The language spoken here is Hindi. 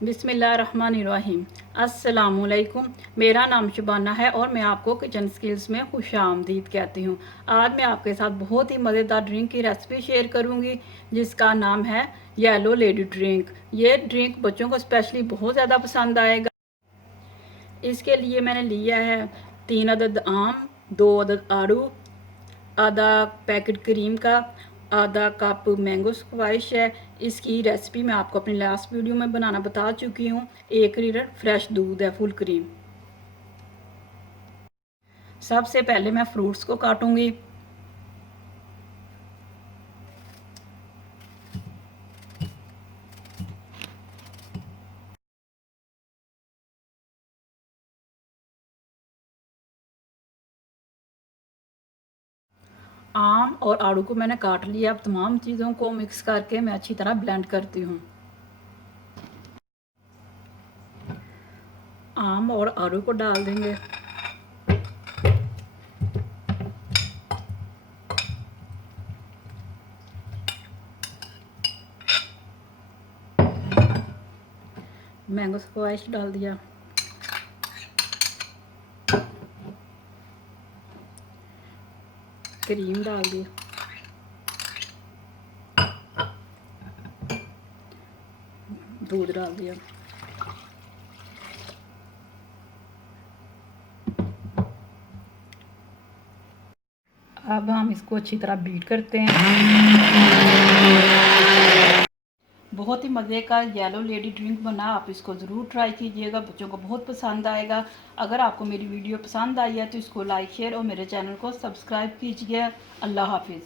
बिस्मिल्लाहिर्रहमानिर्रहीम। अस्सलामुअलैकुम। मेरा नाम शुबाना है और मैं आपको किचन स्किल्स में खुशामदीद कहती हूँ। आज मैं आपके साथ बहुत ही मज़ेदार ड्रिंक की रेसिपी शेयर करूँगी जिसका नाम है येलो लेडी ड्रिंक। ये ड्रिंक बच्चों को स्पेशली बहुत ज़्यादा पसंद आएगा। इसके लिए मैंने लिया है 3 अदद आम, 2 अदद आड़ू, आधा पैकेट क्रीम का, आधा कप मैंगो स्क्वाश है। इसकी रेसिपी मैं आपको अपनी लास्ट वीडियो में बनाना बता चुकी हूँ। 1 लीटर फ्रेश दूध है, फुल क्रीम। सबसे पहले मैं फ्रूट्स को काटूंगी। आम और आड़ू को मैंने काट लिया। अब तमाम चीज़ों को मिक्स करके मैं अच्छी तरह ब्लेंड करती हूँ। आम और आड़ू को डाल देंगे। मैंगो स्क्वाश डाल दिया। क्रीम डाल दी। दूध डाल दिया। अब हम इसको अच्छी तरह बीट करते हैं। बहुत ही मज़े का येलो लेडी ड्रिंक बना। आप इसको ज़रूर ट्राई कीजिएगा, बच्चों को बहुत पसंद आएगा। अगर आपको मेरी वीडियो पसंद आई है तो इसको लाइक शेयर और मेरे चैनल को सब्सक्राइब कीजिए। अल्लाह हाफिज़।